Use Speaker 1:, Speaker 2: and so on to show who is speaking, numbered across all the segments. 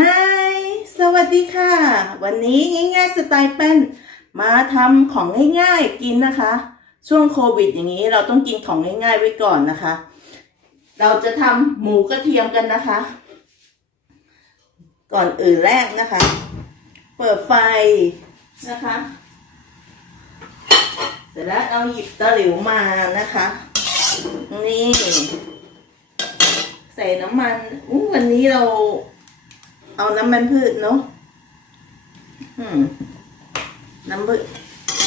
Speaker 1: ฮายสวัสดีค่ะ วันนี้ง่ายๆสไตล์แป้นมาทำของง่ายๆกินนะคะ ช่วงโควิดอย่างนี้เราต้องกินของง่ายๆไว้ก่อนนะคะ เราจะทำหมูกระเทียมกันนะคะ ก่อนอื่นแรกนะคะ เปิดไฟนะคะ เสร็จแล้วเราหยิบตะหลิวมานะคะ นี่ ใส่น้ำมันอู้วันนี้เรา เอาน้ำมันพืชเนาะอืมน้ำพืช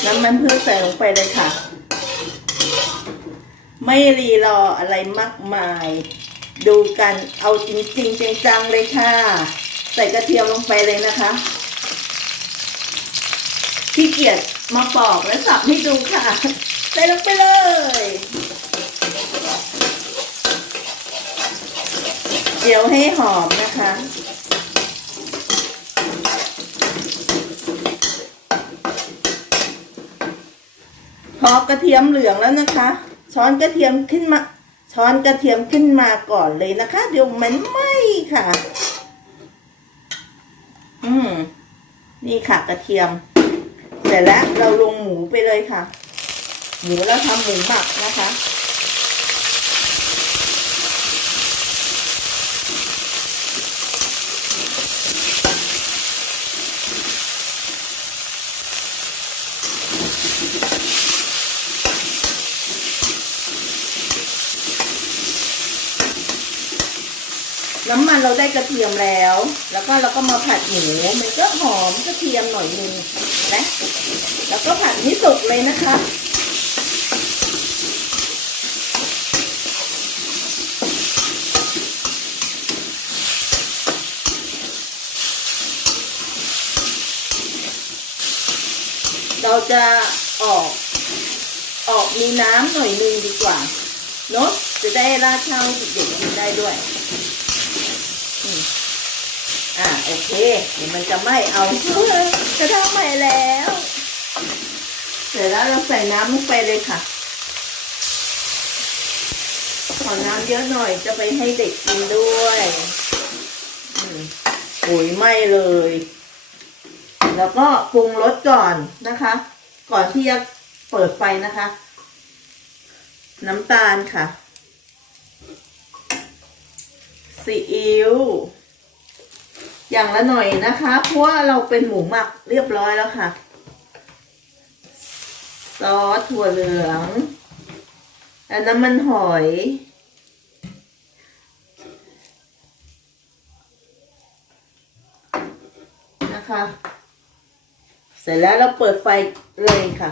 Speaker 1: น้ำมันพืชใส่ลงไปเลยค่ะ ไม่รีรออะไรมากมาย ดูกันเอาจริงๆจังๆเลยค่ะ ใส่กระเทียมลงไปเลยนะคะขี้เกียจมาปอกและสับให้ดูค่ะ ใส่ลงไปเลยเจียวให้หอมนะคะ พอกระเทียมเหลืองแล้วนะคะ ช้อนกระเทียมขึ้นมา ช้อนกระเทียมขึ้นมาก่อนเลยนะคะ เดี๋ยวมันไหม้ค่ะ อืมนี่ค่ะกระเทียม เสร็จแล้วเราลงหมูไปเลยค่ะ หมูเราทำหมูหมักนะคะ เราได้กระเทียมแล้ว แล้วก็เราก็มาผัดหมูมันก็หอมกระเทียมหน่อยนึงนะแล้วก็ผัดให้สุกเลยนะคะเราจะออกออกมีน้ำหน่อยนึงดีกว่าเนอะจะได้ราดข้าวให้เด็กๆกินได้ด้วย อืมอ่าโอเคเดี๋ยวมันจะไหม้เอาจะทำใหม่แล้วเสร็จแล้วเราใส่น้ำลงไปเลยค่ะขอน้ำเยอะหน่อยจะไปให้เด็กกินด้วยอืมปุ๋ยไหม้เลย แล้วก็ปรุงรสก่อนนะคะ ก่อนที่จะเปิดไฟนะคะ น้ำตาลค่ะ ซีอิ๊วอย่างละหน่อยนะคะเพราะว่าเราเป็นหมูหมักเรียบร้อยแล้วค่ะซอสถั่วเหลืองและน้ำมันหอย นะคะ เสร็จแล้วเราเปิดไฟเลยค่ะ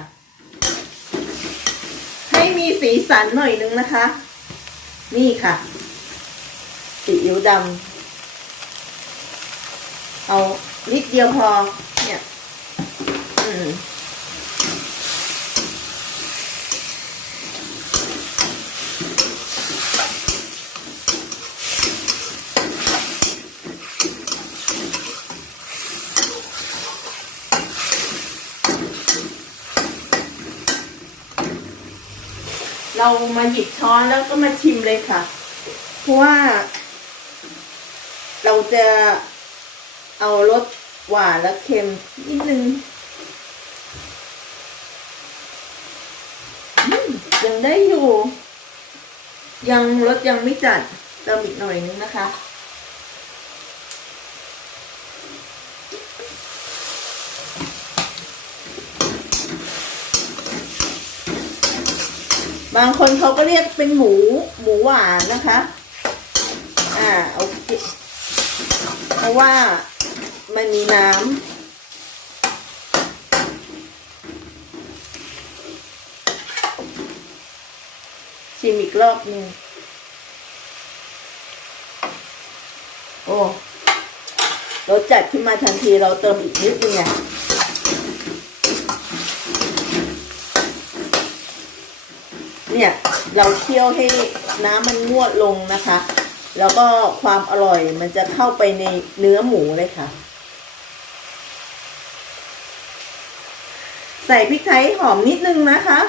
Speaker 1: ให้มีสีสันหน่อยนึงนะคะ นี่ค่ะ ซีอิ๊วดำเอานิดเดียวพอ เนี่ย อืมเรามาหยิบช้อนแล้วก็มาชิมเลยค่ะ เพราะว่าเรา จะเอารสหวานและเค็มนิดนึงยังได้อยู่ ยังรสยังไม่จัดเติมอีกหน่อยนึงนะคะ บางคนเขาก็เรียกเป็นหมูหมูหวานนะคะ อ่าโอเราะว่ามันมีน้ำชิมอีกรอบหนึงโอ้เราจัดขึ้นมาทันทีเราเติมอีกนิดนึงไงเนี่ย เราเคี่ยวให้น้ำมันงวดลงนะคะ แล้วก็ความอร่อยมันจะเข้าไปในเนื้อหมูเลยค่ะ ใส่พริกไทยหอมนิดนึงนะคะ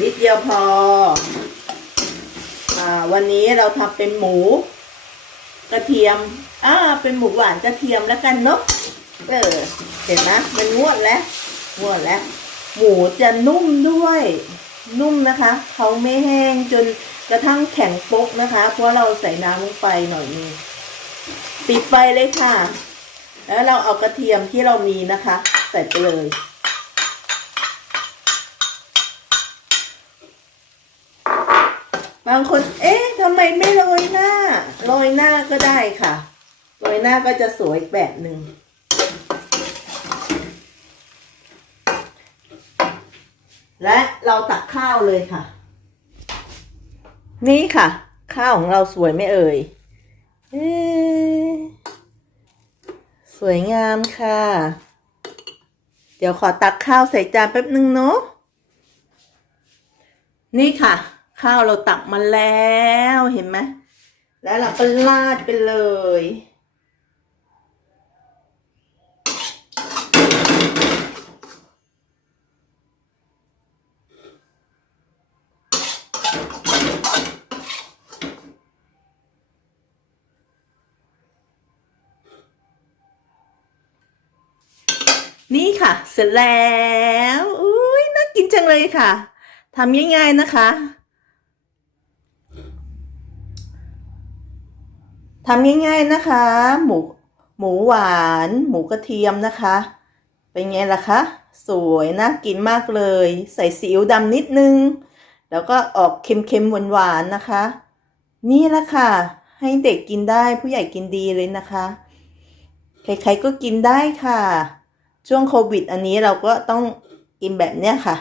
Speaker 1: นิดเดียวพออวันนี้เราทำเป็นหมู กระเทียมอ่าเป็นหมูหวานกระเทียมแล้วกันเนาะเออเห็นไหมมันงวดแล้วงวดแล้ว หมูจะนุ่มด้วย นุ่มนะคะ เขาไม่แห้งจน กระทั่งแข็งโป๊กนะคะ เพราะเราใส่น้ำลงไปหน่อยนึงปิดไฟเลยค่ะ แล้วเราเอากระเทียมที่เรามีนะคะ ใส่ไปเลย บางคน เอ๊ะทำไมไม่โรยหน้าโรยหน้าก็ได้ค่ะโรยหน้าก็จะสวยแบบหนึ่งและเราตักข้าวเลยค่ะ นี่ค่ะ ข้าวของเราสวยไม่เอ่ยเอสวยงามค่ะ เดี๋ยวขอตักข้าวใส่จานแป๊บนึงเนาะนี่ค่ะ ข้าวเราตักมาแล้วเห็นไหมแล้วเราก็ลาดไปเลย นี่ค่ะ เสร็จแล้วอุ้ยน่ากินจังเลยค่ะทำง่ายๆนะคะทำง่ายๆนะคะ หมูหมูหวาน หมูกระเทียมนะคะ เป็นไงล่ะคะ สวยน่ากินมากเลย ใส่ซีอิ๊วดำนิดนึง แล้วก็ออกเค็มๆหวานๆนะคะ นี่ละค่ะ ให้เด็กกินได้ผู้ใหญ่กินดีเลยนะคะ ใครๆก็กินได้ค่ะ ช่วงโควิด อันนี้เราก็ต้องกินแบบเนี้ยค่ะ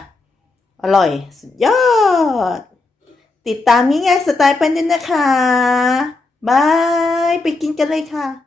Speaker 1: อร่อย สุดยอด ติดตามง่ายๆสไตล์เป็นด้วยนะคะบาย ไปกินกันเลยค่ะ